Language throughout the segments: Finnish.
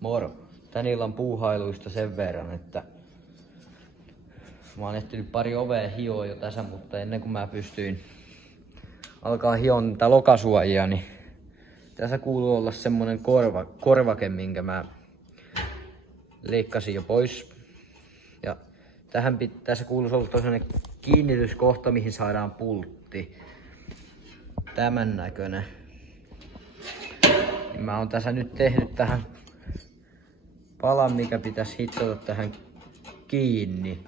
Moro! Tän illan puuhailuista sen verran, että mä oon ehtinyt pari ovea hioa jo tässä, mutta ennen kuin mä pystyin alkaa hion tätä lokasuojia, niin tässä kuuluu olla semmonen korvake, minkä mä leikkasin jo pois. Ja tässä kuuluisi olla tosiaan kiinnityskohta, mihin saadaan pultti. Tämän näköinen. Mä oon tässä nyt tehnyt tähän palan, mikä pitäisi hitsata tähän kiinni.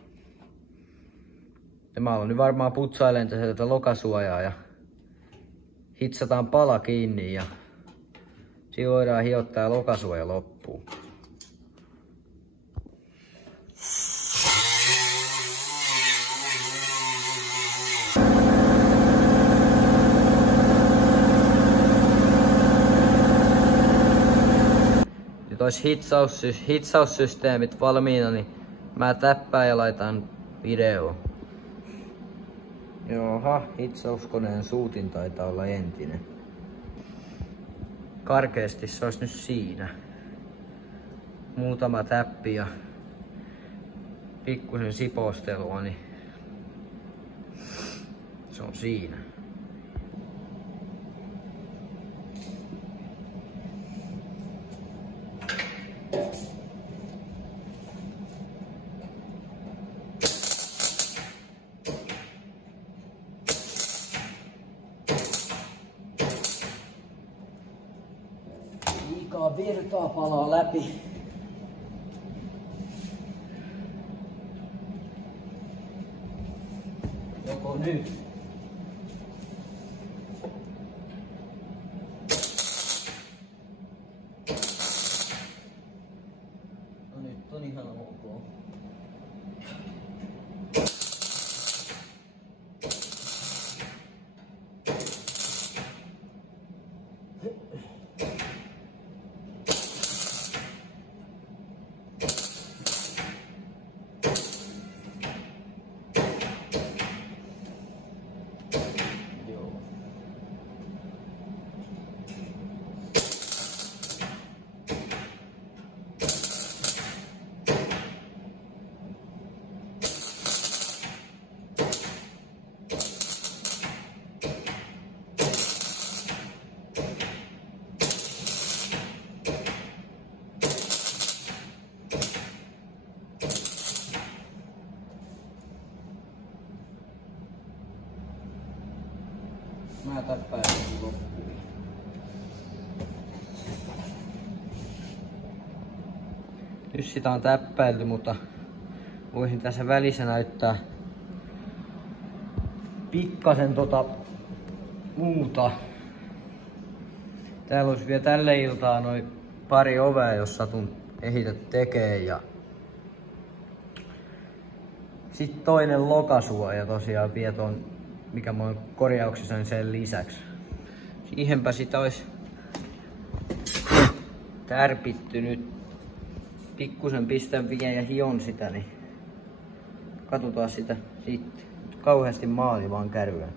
Ja mä aloin nyt varmaan putsailemaan tätä lokasuojaa ja hitsataan pala kiinni ja siinä voidaan hiottaa lokasuoja loppuun. Nyt olisi hitsaussysteemit valmiina, niin mä täppään ja laitan video. Joha, hitsauskoneen suutin taitaa olla entinen. Karkeasti se olisi nyt siinä. Muutama täppi ja pikkusen sipostelua, niin se on siinä. Liikaa virtaa palaa läpi. Joko nyt? No nyt on ihan ok. Mä täppään loppuun. Nyt sitä on täppäilty, mutta voisin tässä välissä näyttää pikkasen muuta. Täällä olisi vielä tälle iltaa noin pari ovea, jos satun ehditä tekee. Ja sitten toinen lokasuoja tosiaan vie ton, mikä mä oon korjauksissa sen lisäksi. Siihenpä sitä olisi tärpitty nyt. Pikkusen pistän vielä ja hion sitä, niin katsotaan sitä sitten. Kauheasti maali vaan kärryä.